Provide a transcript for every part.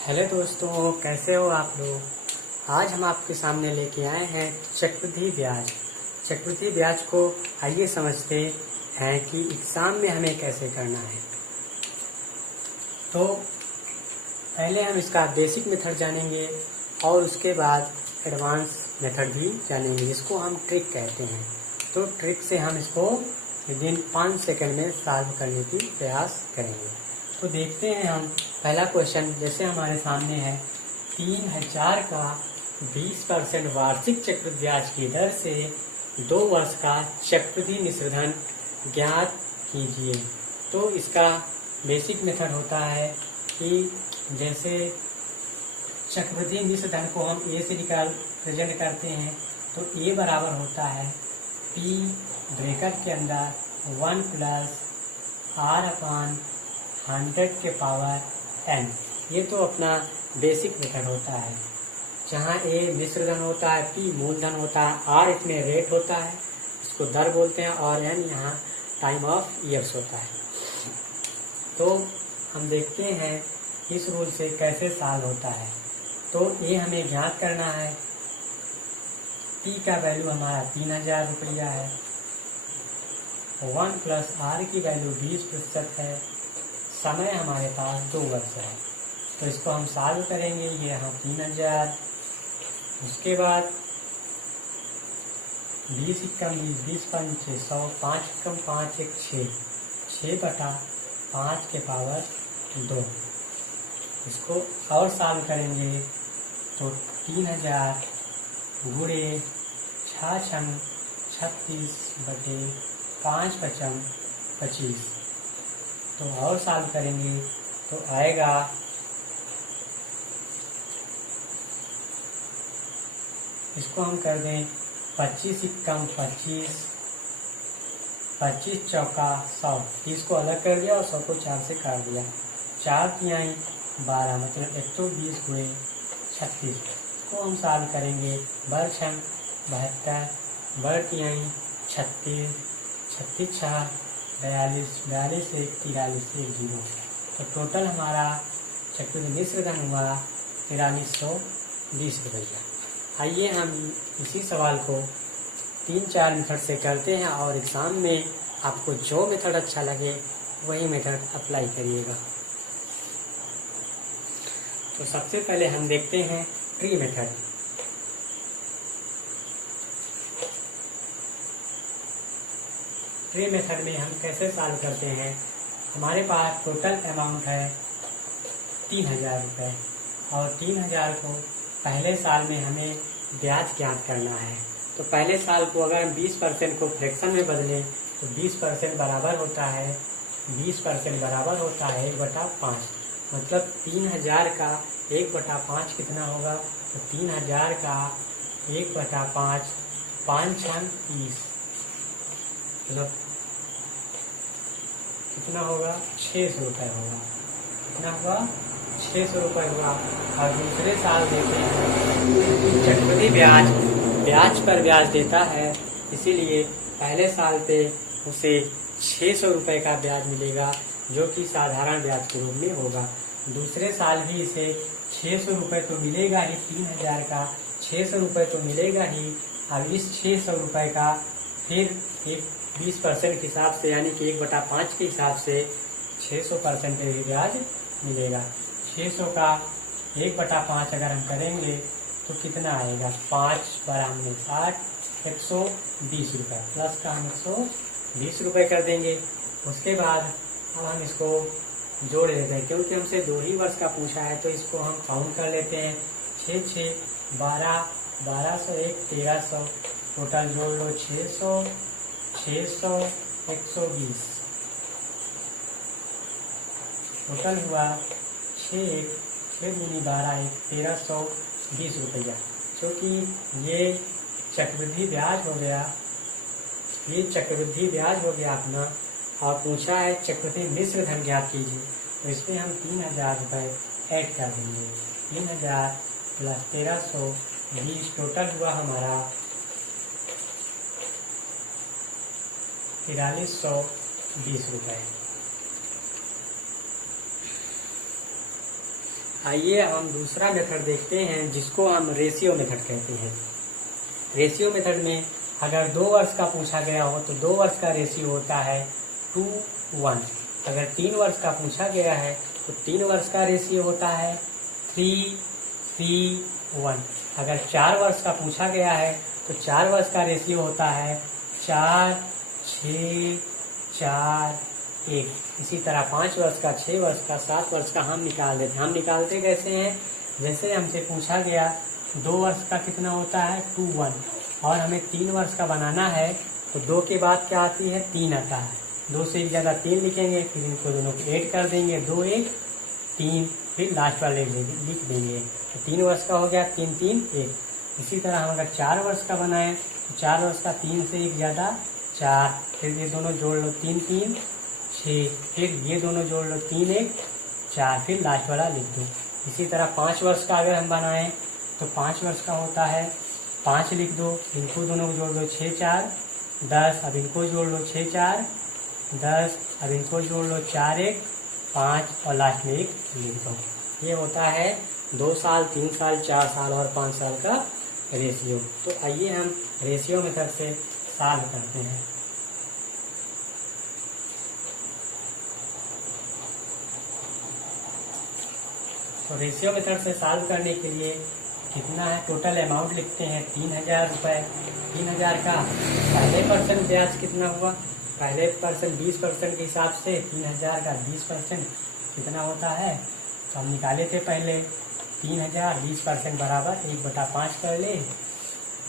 Hello दोस्तों, कैसे हो आप लोग। आज हम आपके सामने लेके आए हैं चक्रवृद्धि ब्याज। चक्रवृद्धि ब्याज को आइए समझते हैं कि एग्जाम में हमें कैसे करना है। तो पहले हम इसका बेसिक मेथड जानेंगे और उसके बाद एडवांस मेथड भी जानेंगे, जिसको हम ट्रिक कहते हैं। तो ट्रिक से हम इसको विदिन 5 सेकंड में सॉल्व करने की प्रयास करेंगे। तो देखते हैं हम पहला क्वेश्चन। जैसे हमारे सामने है 3000 का 20% वार्षिक चक्रवृद्धि ब्याज की दर से 2 वर्ष का चक्रवृद्धि मिश्र धन ज्ञात कीजिए। तो इसका बेसिक मेथड होता है कि जैसे चक्रवृद्धि मिश्र धन को हम ए से प्रेजेंट करते हैं, तो ए बराबर होता है पी ब्रैकेट के अंदर 1 प्लस r/100 के पावर n। ये तो अपना बेसिक मेथड होता है, जहाँ ए मिश्र धन होता है, पी मूलधन होता है, आर इसमें रेट होता है, इसको दर बोलते हैं, और n यहाँ टाइम ऑफ ईयर्स होता है। तो हम देखते हैं इस रूल से कैसे सॉल्व होता है। तो ये हमें ज्ञात करना है। पी का वैल्यू हमारा 3000 रुपया है, 1 प्लस आर की वैल्यू 20% है, समय हमारे पास 2 वर्ष है। तो इसको हम सॉल्व करेंगे। ये यहाँ 3000, उसके बाद 20 कम 20 पंच 100, 5 कम 5 1 6/5 के पावर 2। इसको और सॉल्व करेंगे तो 3000 गुणे 6 36 बटे 5 पचम 25। तो और सॉल्व करेंगे तो आएगा 25 हम कर दें 25 कम 25, 25 चौका 100। 30 को अलग कर दिया और 100 को 4 से काट दिया। 4 तिहाई 12, मतलब 120 गुणे 36 को हम सॉल्व करेंगे। बर 6 72, बर तिहाई 36, 36 6 42, 42 1 43 1 0। तो टोटल हमारा चक्रवृद्धि मिश्र धन हुआ 4320 रुपया। आइए हम इसी सवाल को 3-4 मेथड से करते हैं, और एग्जाम में आपको जो मेथड अच्छा लगे वही मेथड अप्लाई करिएगा। तो सबसे पहले हम देखते हैं ट्री मेथड। ट्री मेथड में हम कैसे सॉल्व करते हैं। हमारे पास टोटल अमाउंट है 3000 रुपये, और 3000 को पहले साल में हमें ब्याज ज्ञात करना है। तो पहले साल को अगर हम 20% को फ्रैक्शन में बदलें तो 20% बराबर होता है 1/5। मतलब 3000 का 1/5 कितना होगा। तो 3000 का 1/5 5 6 30, मतलब कितना होगा 600 रुपये होगा। कितना होगा 600 रुपये हुआ। और दूसरे साल देते हैं चक्रवृद्धि ब्याज पर ब्याज देता है, इसीलिए पहले साल पे उसे 600 रुपये का ब्याज मिलेगा, जो कि साधारण ब्याज के रूप में होगा। दूसरे साल भी इसे 600 रुपये तो मिलेगा ही, 3000 का 600 रुपये तो मिलेगा ही। अब इस 600 रुपये का फिर एक 20% के हिसाब से, यानी कि 1/5 के हिसाब से 600% पे भी ब्याज मिलेगा। 600 का 1/5 अगर हम करेंगे तो कितना आएगा, 5 बार हमने 60, 120 रुपये, प्लस का हम 120 रुपये कर देंगे। उसके बाद अब हम इसको जोड़ लेते हैं, क्योंकि हमसे 2 ही वर्ष का पूछा है, तो इसको हम काउंट कर लेते हैं। 6 6 12, 1201 1300, टोटल जोड़ लो 600 600 120, टोटल हुआ 6 दूनी 12 1320 रुपया। क्योंकि ये चक्रवृद्धि ब्याज हो गया, ये चक्रवृद्धि ब्याज हो गया अपना, और पूछा है चक्रवृद्धि मिश्र धन ज्ञात कीजिए। तो इसमें हम 3000 रुपये ऐड कर देंगे। 3000 प्लस 1320, टोटल हुआ हमारा 4320 रुपये। आइए हम दूसरा मेथड देखते हैं जिसको हम रेशियो मेथड कहते हैं। रेशियो मेथड में अगर 2 वर्ष का पूछा गया हो तो 2 वर्ष का रेशियो होता है 2:1। अगर 3 वर्ष का पूछा गया है तो 3 वर्ष का रेशियो होता है 3:1। अगर 4 वर्ष का पूछा गया है तो 4 वर्ष का रेशियो होता है 4:6:4:1। इसी तरह 5 वर्ष का, 6 वर्ष का, 7 वर्ष का हम निकाल देते हैं। हम निकालते कैसे हैं? जैसे हमसे पूछा गया 2 वर्ष का कितना होता है 2:1 और हमें 3 वर्ष का बनाना है तो 2 के बाद क्या आती है 3 आता है। 2 से एक ज़्यादा 3 लिखेंगे, फिर इनको दोनों को ऐड कर देंगे 2 1 3, फिर लास्ट वाले लिख देंगे। तो 3 वर्ष का हो गया 3 3 1। इसी तरह हम अगर 4 वर्ष का बनाएं तो 4 वर्ष का 3 से एक ज़्यादा 4, फिर ये दोनों जोड़ लो 3 3 6, फिर ये दोनों जोड़ लो 3 1 4, फिर लास्ट वाला लिख दो। इसी तरह 5 वर्ष का अगर हम बनाएं तो 5 वर्ष का होता है 5 लिख दो, इनको दोनों को जोड़ दो 6 4 10, अब इनको जोड़ लो 6 4 10, अब इनको जोड़ लो 4 1 5 और लास्ट में 1 लिख दो। ये होता है 2 साल, 3 साल, 4 साल और 5 साल का रेशियो। तो आइए हम रेशियो मेथड से सॉल्व करते हैं। तो रेशियो मेथड से सॉल्व करने के लिए कितना है, टोटल अमाउंट लिखते हैं 3000 रुपये। 3000 का पहले परसेंट ब्याज कितना हुआ, पहले परसेंट 20% के हिसाब से 3000 का 20% कितना होता है, तो हम निकाले थे पहले 3000 20% बराबर 1/5 कर ले,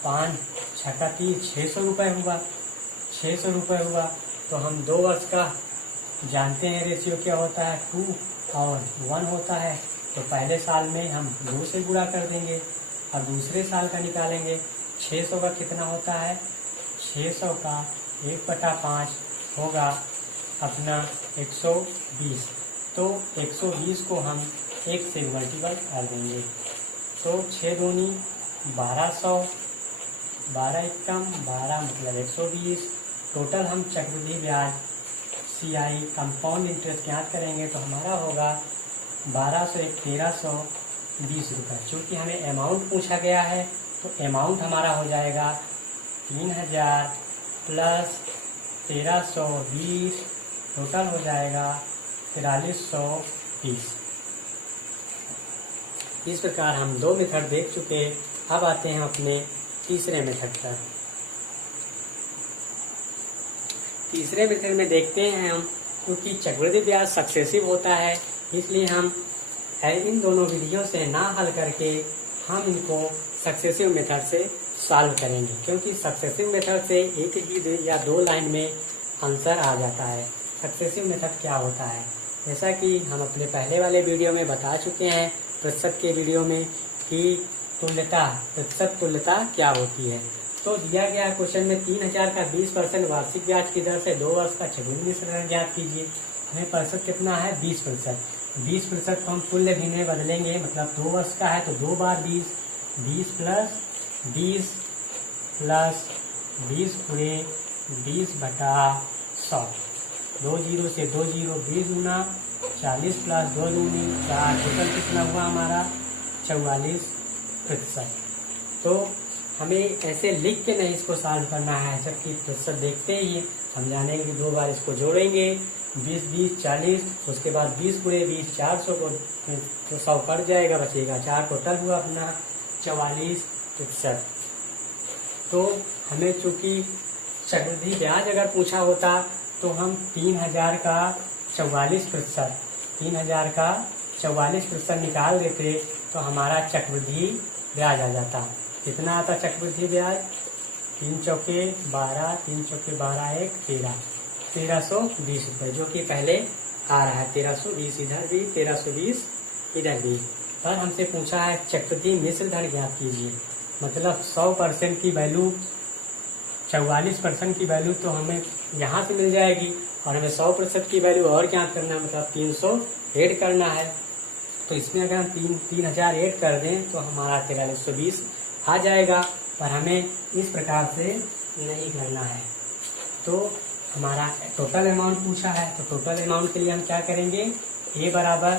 5 6 30 600 रुपये हुआ। 600 रुपये हुआ तो हम 2 वर्ष का जानते हैं रेशियो क्या होता है 2 और 1 होता है। तो पहले साल में हम 2 से गुणा कर देंगे और दूसरे साल का निकालेंगे। 600 का कितना होता है, 600 का 1/5 होगा अपना 120। तो 120 को हम 1 से मल्टीपल कर देंगे तो 6 दूनी 1200, 12 एकम 12 मतलब 120। टोटल हम चक्रवृद्धि ब्याज CI कंपाउंड इंटरेस्ट याद करेंगे तो हमारा होगा 1200 1 1320 रुपये। चूँकि हमें अमाउंट पूछा गया है तो अमाउंट हमारा हो जाएगा 3000 प्लस 1320, टोटल हो जाएगा 4320। इस प्रकार हम 2 मेथड देख चुके। अब आते हैं अपने तीसरे मेथड पर। तीसरे मेथड में देखते हैं हम, क्योंकि चक्रवृद्धि ब्याज सक्सेसिव होता है इसलिए हम इन दोनों विधियों से ना हल करके हम इनको सक्सेसिव मेथड से सॉल्व करेंगे, क्योंकि सक्सेसिव मेथड से एक ही या 2 लाइन में आंसर आ जाता है। सक्सेसिव मेथड क्या होता है, जैसा कि हम अपने पहले वाले वीडियो में बता चुके हैं, प्रतिशत के वीडियो में, कि तुल्यता, प्रतिशत तुल्यता क्या होती है। तो दिया गया क्वेश्चन में 3000 का 20% वार्षिक ब्याज की दर से 2 वर्ष का चक्रवृद्धि मिश्रण ज्ञात कीजिए। हमें प्रतिशत कितना है 20%। 20% को हम तुल्य भिन्न में बदलेंगे, मतलब 2 वर्ष का है तो 2 बार 20, 20 प्लस 20 प्लस 20 पूरे 20/100। 2 जीरो से 2 जीरो 20 गुना 40 प्लस 2 दूनी 4, टोटल कितना हुआ हमारा 44%। तो हमें ऐसे लिख के नहीं इसको सॉल्व करना है, जबकि प्रतिशत देखते ही हम जानेंगे कि 2 बार इसको जोड़ेंगे 20 20 40, उसके बाद 20 पूरे 20 400 को तो 100 कट जाएगा, बचेगा 4, टोटल हुआ अपना 44%। तो हमें चूंकि चक्रवृद्धि ब्याज अगर पूछा होता तो हम 3000 का 44% निकाल देते तो हमारा चक्रवृद्धि ब्याज आ जाता। कितना आता चक्रवृद्धि ब्याज, 3 चौके 12, 3 चौके 12 1 13, 1320 रुपये, जो कि पहले आ रहा है 1320 इधर भी 1320 इधर भी। और हमसे पूछा है चक्रवृद्धि मिश्र धन ज्ञात कीजिए, मतलब 100% की वैल्यू 44% की वैल्यू तो हमें यहाँ से मिल जाएगी और हमें 100% की वैल्यू और ज्ञात करना है, मतलब 300 ऐड करना है। तो इसमें अगर हम 3000 ऐड कर दें तो हमारा 4320 आ जाएगा, पर हमें इस प्रकार से नहीं करना है। तो हमारा टोटल अमाउंट पूछा है तो टोटल अमाउंट के लिए हम क्या करेंगे, ए बराबर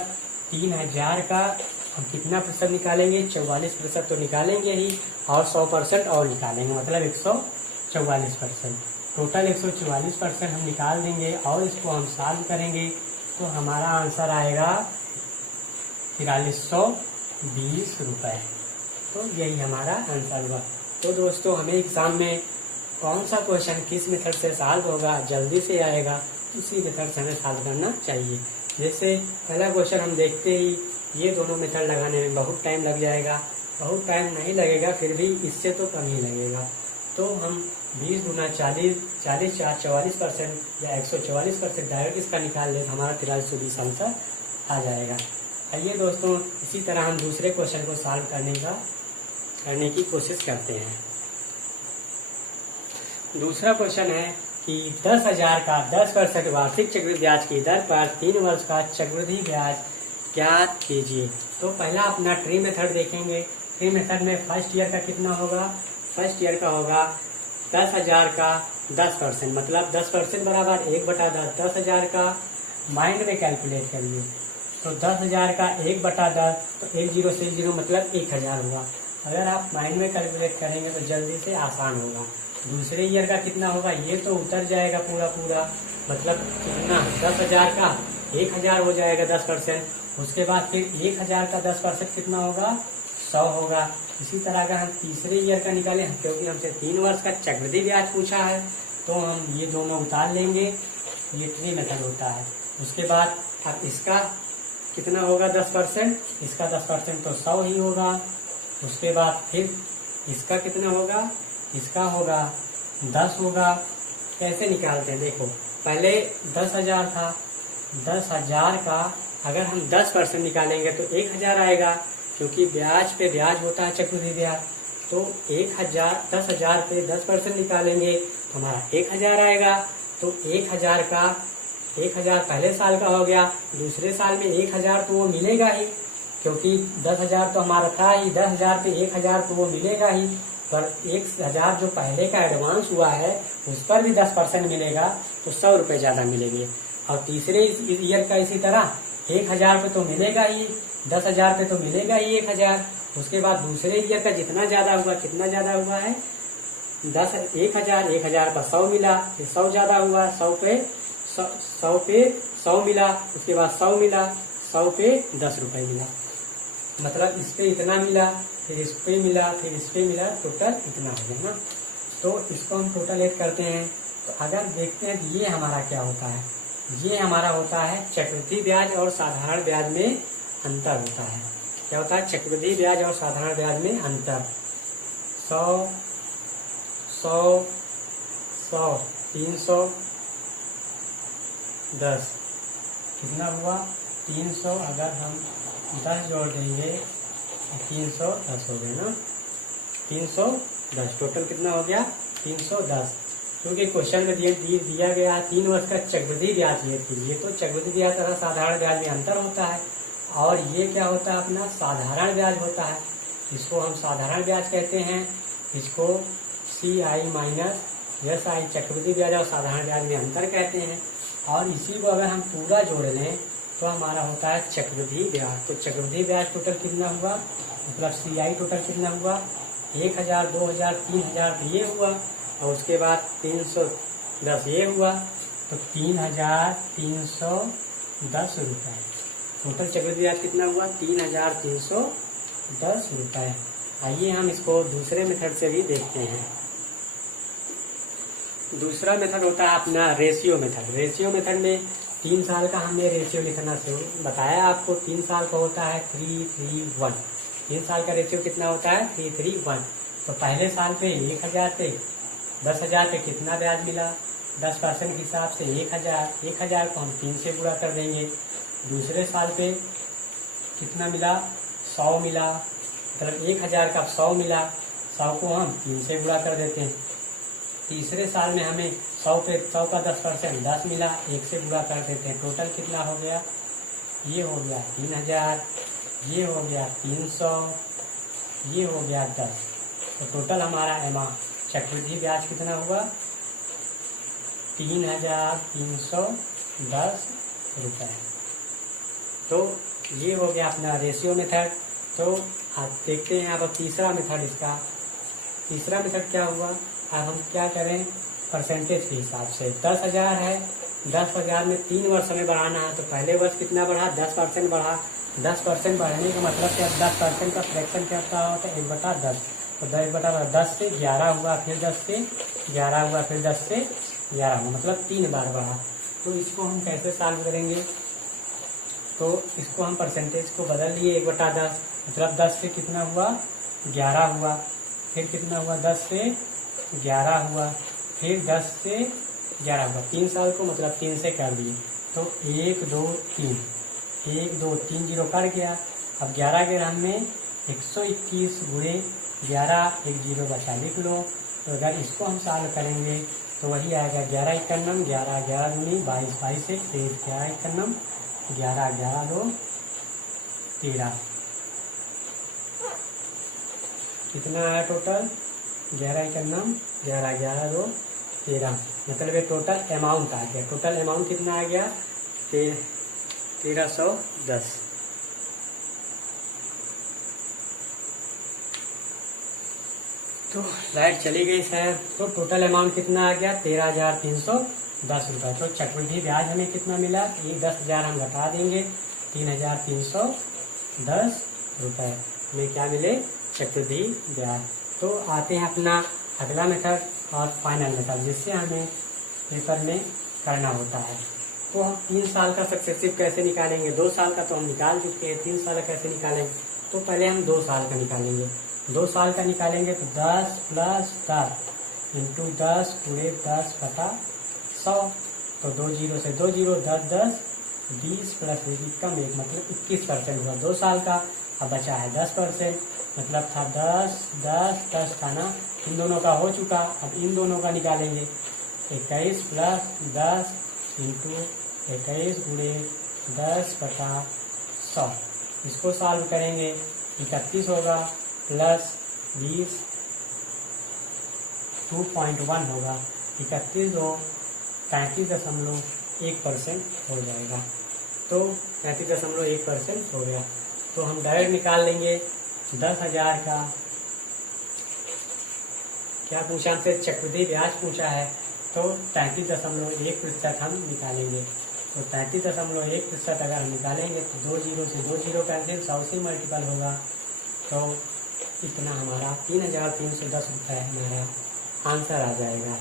3000 का हम कितना प्रतिशत निकालेंगे? 44% तो निकालेंगे ही, और 100% और निकालेंगे, मतलब 144%। टोटल 144% हम निकाल देंगे और इसको हम सॉल्व करेंगे तो हमारा आंसर आएगा 4320 रुपये। तो यही हमारा आंसर हुआ। तो दोस्तों, हमें एग्जाम में कौन सा क्वेश्चन किस मेथड से सॉल्व होगा, जल्दी से आएगा, उसी मेथड से हमें सॉल्व करना चाहिए। जैसे पहला क्वेश्चन हम देखते ही ये दोनों मेथड लगाने में बहुत टाइम लग जाएगा, बहुत टाइम नहीं लगेगा, फिर भी इससे तो कम ही लगेगा। तो हम 20 गुना 40, 40 4 44% या 144% डायरेक्ट इसका निकाल लें, हमारा 4320 आंसर आ जाएगा। आइए दोस्तों, इसी तरह हम दूसरे क्वेश्चन को सॉल्व करने की कोशिश करते हैं। दूसरा क्वेश्चन है कि 10,000 का 10% वार्षिक चक्रवृद्धि ब्याज की दर पर 3 वर्ष का चक्रवृद्धि ब्याज ज्ञात कीजिए। तो पहला अपना ट्री मेथड देखेंगे। ट्री मेथड में फर्स्ट ईयर का कितना होगा? फर्स्ट ईयर का होगा 10,000 का 10%, मतलब 10% बराबर 1/10। 10,000 का माइंड में कैलकुलेट करिए, तो 10,000 का 1/10, तो 1 0 से 0 मतलब 1000 हुआ। अगर आप माइंड में कैलकुलेट करेंगे तो जल्दी से आसान होगा। दूसरे ईयर का कितना होगा? ये तो उतर जाएगा पूरा, मतलब कितना? 10,000 का 1000 हो जाएगा 10%। उसके बाद फिर 1000 का 10% कितना होगा? 100 होगा। इसी तरह अगर हम तीसरे ईयर का निकालें, क्योंकि हमसे 3 वर्ष का चक्रवृद्धि ब्याज पूछा है, तो हम ये दोनों उतार लेंगे। ये ट्री मेथड होता है। उसके बाद अब इसका कितना होगा? 10%। इसका 10% तो 100 ही होगा। उसके बाद फिर इसका कितना होगा? इसका होगा 10 होगा। कैसे निकालते हैं? देखो, पहले 10,000 था। 10,000 का अगर हम 10% निकालेंगे तो 1000 आएगा, क्योंकि ब्याज पे ब्याज होता है चक्रवृद्धि ब्याज। तो 10,000 पे 10% निकालेंगे तो हमारा 1000 आएगा। तो 1000 का 1000 पहले साल का हो गया, दूसरे साल में 1000 तो वो मिलेगा ही, क्योंकि 10,000 तो हमारा था ही। 10,000 पे 1000 तो वो मिलेगा ही, पर 1000 जो पहले का एडवांस हुआ है उस पर भी 10% मिलेगा, तो 100 रुपये ज्यादा मिलेंगे। और तीसरे ईयर का इसी तरह 1000 पे तो मिलेगा ही, 10,000 पे तो मिलेगा ही 1000। उसके बाद दूसरे ईयर का जितना ज्यादा हुआ, कितना ज्यादा हुआ है? 1000 पर 100 मिला, फिर 100 ज्यादा हुआ, 100 पे 100 मिला, उसके बाद 100 मिला, 100 पे 10 रुपये मिला, मतलब इस पे इतना मिला, फिर इस पे मिला, फिर इस पे मिला, टोटल इतना हो गया ना। तो इसको हम टोटल ऐड करते हैं। तो अगर देखते हैं तो ये हमारा क्या होता है? ये हमारा होता है चक्रवृद्धि ब्याज और साधारण ब्याज में अंतर होता है। क्या होता है? चक्रवृद्धि ब्याज और साधारण ब्याज में अंतर। 100 100 100 300 10 कितना हुआ? 300। अगर हम 10 जोड़ देंगे 310 हो गया ना। 310 टोटल कितना हो गया? 310। क्योंकि क्वेश्चन में दिया गया 3 वर्ष का चक्रवृद्धि ब्याज ये कीजिए, तो चक्रवृद्धि ब्याज तथा साधारण ब्याज में अंतर होता है। और ये क्या होता है? अपना साधारण ब्याज होता है। इसको हम साधारण ब्याज कहते हैं। इसको CI माइनस SI चक्रवृद्धि ब्याज और साधारण ब्याज में अंतर कहते हैं। और इसी को अगर हम पूरा जोड़ लें तो हमारा होता है चक्रवृद्धि ब्याज। तो चक्रवृद्धि ब्याज टोटल कितना हुआ? मतलब CI टोटल कितना हुआ? 1000 2000 3000 ये हुआ, और उसके बाद 310 ये हुआ, तो 3310 रुपये। टोटल चक्रवृद्धि ब्याज कितना हुआ? 3310 रुपये। आइए हम इसको दूसरे मेथड से भी देखते हैं। दूसरा मेथड होता है अपना रेशियो मेथड। रेशियो मेथड में 3 साल का हमने रेशियो लिखना शुरू बताया आपको। 3 साल का होता है 331। 3 साल का रेशियो कितना होता है? 331। तो पहले साल पे 1000 पे 10,000 पे कितना ब्याज मिला? 10% के हिसाब से 1000 को हम 3 से गुणा कर देंगे। दूसरे साल पे कितना मिला? 100 मिला, मतलब 1000 का 100 मिला, 100 को हम 3 से गुणा कर देते हैं। तीसरे साल में हमें 100 पे 100 का 10% 10 मिला, 1 से गुणा कर देते हैं। टोटल कितना हो गया? ये हो गया 3000, ये हो गया 300, ये हो गया 10। तो टोटल हमारा चक्रवृद्धि ब्याज कितना हुआ? 3310 रुपये। तो ये हो गया अपना रेशियो मेथड। तो आप देखते हैं अब तीसरा मेथड इसका। तीसरा मेथड क्या हुआ, अब हम क्या करें, परसेंटेज के हिसाब से 10,000 है, 10,000 में 3 वर्ष में बढ़ाना है, तो पहले वर्ष कितना बढ़ा, 10% बढ़ा। 10% बढ़ने का मतलब क्या, 10% का फ्रैक्शन क्या होता है, 1/10। तो 10 से 11 हुआ, फिर 10 से 11 हुआ, फिर 10 से 11 हुआ, मतलब 3 बार बढ़ा। तो इसको हम कैसे सॉल्व करेंगे, तो इसको हम परसेंटेज को बदल लिए, 1/10, मतलब 10 से कितना हुआ, 11 हुआ, फिर कितना हुआ, 10 से 11 हुआ, फिर 10 से 11 हुआ, 3 साल को मतलब 3 से कर दिए। तो 1 2 3, 1 2 3 जीरो कट गया। अब 11 के हम में 121 गुणे 11, 1 जीरो बचा, लिख लो। तो अगर इसको हम सॉल्व करेंगे तो वही आएगा 11 इक्यानम, 11 11 दूनी 22, 22 से 23, 11 इक्यानम, 11 11 2 13, कितना आया टोटल, 11 इक्यानम, 11 11 2 13, मतलब ये टोटल अमाउंट आ गया। टोटल अमाउंट कितना आ गया, 1310। तो लाइट चली गई सर, तो टोटल अमाउंट कितना आ गया, 13,310 रुपये। तो चक्रवृद्धि ब्याज हमें कितना मिला, ये 10,000 हम घटा देंगे, 3,310 रुपये में क्या मिले, चक्रवृद्धि ब्याज। तो आते हैं अपना अगला मेथड और फाइनल मेथड, जिससे हमें पेपर में करना होता है। तो हम 3 साल का सक्सेसिव कैसे निकालेंगे, 2 साल का तो हम निकाल चुके हैं, 3 साल का कैसे निकालेंगे, तो पहले हम 2 साल का निकालेंगे। 2 साल का निकालेंगे तो 10 + 10 इंटू 10 पूरे 10/100, तो 2 जीरो से 2 जीरो, 10 10, 20 + 1 कम 1, मतलब 21% हुआ 2 साल का। अब बचा है 10%, मतलब था 10 10 10 था ना, इन दोनों का हो चुका। अब इन दोनों का निकालेंगे, 21 + 10 इंटू 21 गुणे 10/100, इसको सॉल्व करेंगे, 31 होगा प्लस 20 2.1 होगा, 31 दो 33.1% हो जाएगा। तो 33.1% हो गया। तो हम डायरेक्ट निकाल लेंगे 10,000 का, क्या पूछा हमसे, चक्रवृद्धि ब्याज पूछा है, तो 33.1% हम निकालेंगे। तो 33.1% अगर हम निकालेंगे तो 2 जीरो से 2 जीरो कैंसिल, 100 से मल्टीपल होगा, तो इतना हमारा 3,310 रुपये हमारा आंसर आ जाएगा।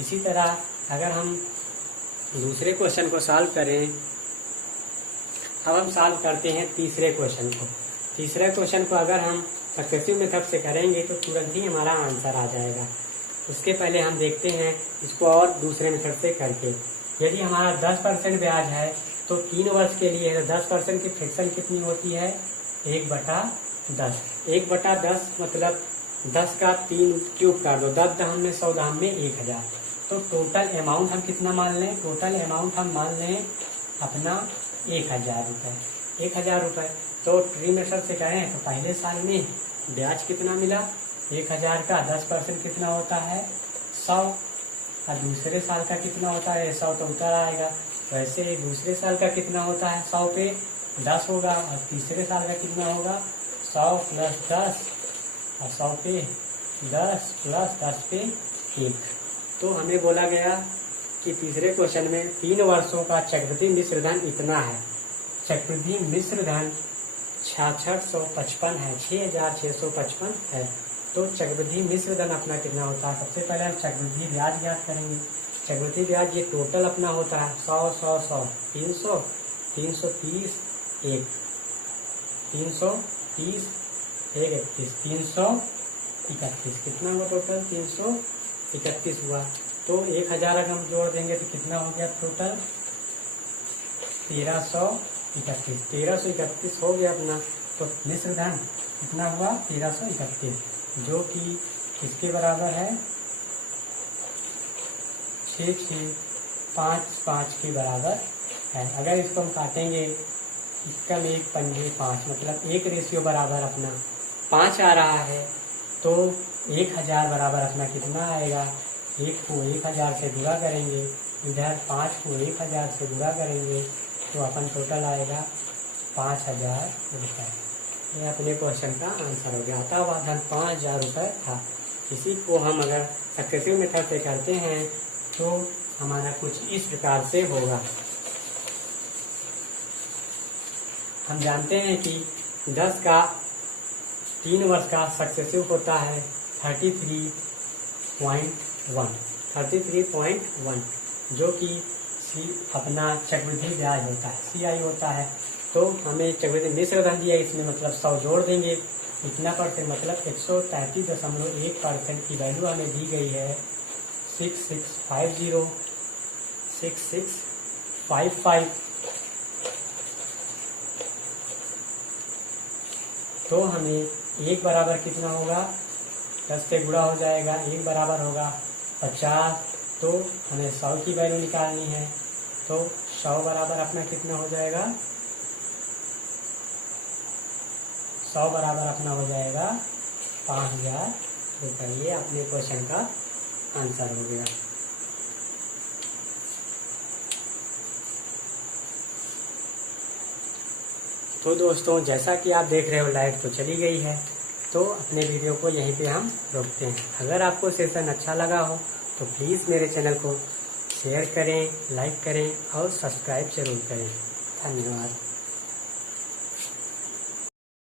इसी तरह अगर हम दूसरे क्वेश्चन को सॉल्व करें, अब हम सॉल्व करते हैं तीसरे क्वेश्चन को। तीसरे क्वेश्चन को अगर हम सक्सेसिव मेथड से करेंगे तो तुरंत ही हमारा आंसर आ जाएगा। उसके पहले हम देखते हैं इसको और दूसरे मेथड से करके। यदि हमारा 10% ब्याज है तो 3 वर्ष के लिए 10% की फ्रैक्शन कितनी होती है, 1/10। 1/10 मतलब 10 का 3 क्यूब कर दो, 10 धाम में 100 धाम में 1000। तो टोटल अमाउंट हम कितना मान लें, टोटल अमाउंट हम मान लें अपना 1000 रुपये, 1000 रुपये। तो ट्री मेथड से करें तो पहले साल में ब्याज कितना मिला, 1000 का 10% कितना होता है, 100, और दूसरे साल का कितना होता है, 100 तो उतर आएगा। वैसे दूसरे साल का कितना होता है, 100 पे 10 होगा, और तीसरे साल का कितना होगा, 100 + 10, और 100 पे 10 + 10 पे 1। तो हमें बोला गया कि तीसरे क्वेश्चन में 3 वर्षों का चक्रवृद्धि मिश्र धन इतना है। चक्रवृद्धि मिश्र धन 6655 है, 6655 है। तो चक्रवृद्धि मिश्र धन अपना कितना होता है, सबसे पहले हम चक्रवृद्धि ब्याज ज्ञात करेंगे। चक्रवृद्धि ब्याज ये टोटल अपना होता है 100 100 100 300 330 1 330 1 31 331, कितना हुआ टोटल, 331 हुआ। तो 1000 अगर हम जोड़ देंगे तो कितना हो गया टोटल, 1331, 1331 हो गया अपना। तो मिश्र धन कितना हुआ, 1331, जो कि किसके बराबर है, 6655 के बराबर है। अगर इसको हम काटेंगे, इसका में 1 पंजे 5, मतलब 1 रेशियो बराबर अपना 5 आ रहा है। तो 1000 बराबर अपना कितना आएगा, 1 को 1000 से गुणा करेंगे, इधर 5 को 1000 से गुणा करेंगे, तो अपन टोटल आएगा 5,000 रुपये। ये अपने क्वेश्चन का आंसर हो गया। आता हुआ धन 5,000 रुपये था। इसी को हम अगर सक्सेसिव मेथड से करते हैं तो हमारा कुछ इस प्रकार से होगा। हम जानते हैं कि 10 का 3 वर्ष का सक्सेसिव होता है 33.1, जो कि अपना चक्रवृद्धि ब्याज होता है, CI होता है। तो हमें चक्रवृद्धि मिश्र धन दिया, इसमें मतलब 100 जोड़ देंगे। इतना परसेंट मतलब 133.1% की वैल्यू हमें दी गई है। 6655 तो हमें 1 बराबर कितना होगा, 10 से गुणा हो जाएगा, 1 बराबर होगा 50। तो हमें 100 की वैल्यू निकालनी है। तो 100 बराबर अपना कितना हो जाएगा, 100 बराबर अपना हो जाएगा 5,000 रुपये। ये अपने क्वेश्चन का आंसर हो गया। तो दोस्तों, जैसा कि आप देख रहे हो लाइट तो चली गई है, तो अपने वीडियो को यहीं पे हम रोकते हैं। अगर आपको सेशन अच्छा लगा हो तो प्लीज़ मेरे चैनल को शेयर करें, लाइक करें और सब्सक्राइब जरूर करें। धन्यवाद।